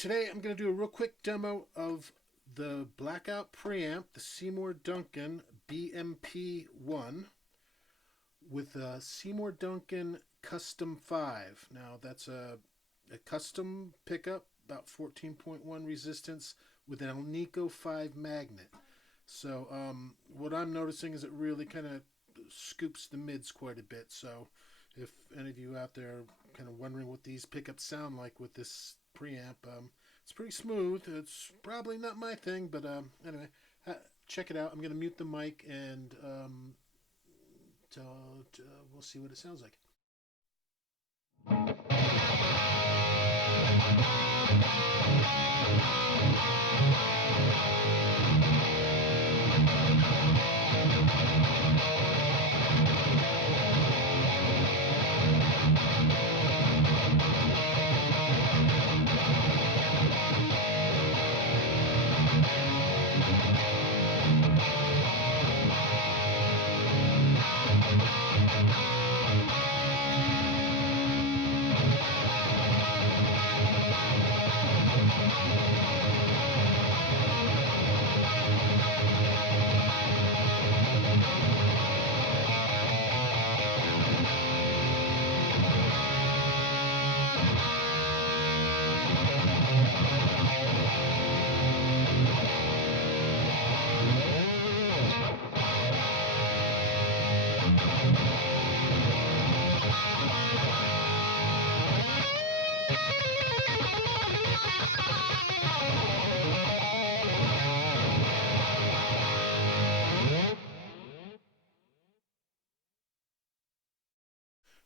Today I'm going to do a real quick demo of the Blackout preamp, the Seymour Duncan BMP-1 with a Seymour Duncan Custom 5. Now that's a custom pickup, about 14.1 resistance with an Alnico 5 magnet. So what I'm noticing is it really kind of scoops the mids quite a bit. So if any of you out there are kind of wondering what these pickups sound like with this preamp, it's pretty smooth. It's probably not my thing, but anyway, check it out. I'm going to mute the mic and we'll see what it sounds like.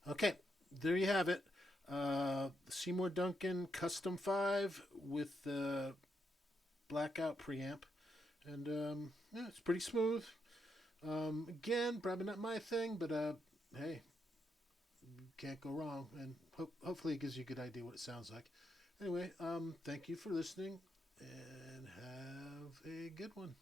Okay, there you have it. Seymour Duncan Custom 5 with the Blackout preamp. And yeah, it's pretty smooth. Again, probably not my thing, but hey, can't go wrong. And hopefully it gives you a good idea what it sounds like. Anyway, thank you for listening and have a good one.